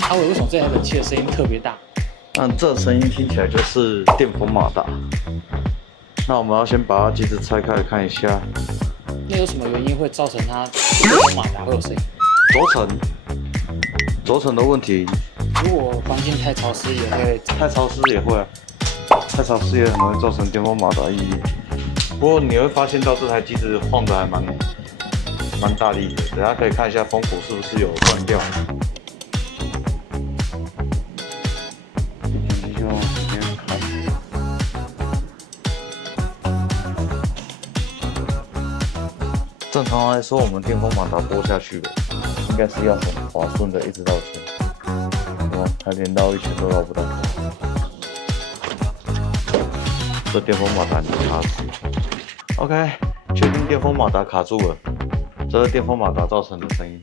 阿伟，为什么这台冷气的声音特别大？这声音听起来就是电风马达。那我们要先把它机子拆开来看一下。那有什么原因会造成它电风马达会有声音？轴承的问题。如果环境太潮湿也会。太潮湿也会啊，太潮湿也很容易造成电风马达异议。不过你会发现到这台机子晃的还蛮大力的，等下可以看一下风鼓是不是有关掉。就直接看。正常来说，我们电风马达拨下去的，应该是要很滑顺的，一直到前，还连绕一圈都绕不到。这电风马达已经卡住。OK， 确定电风马达卡住了，这是电风马达造成的声音。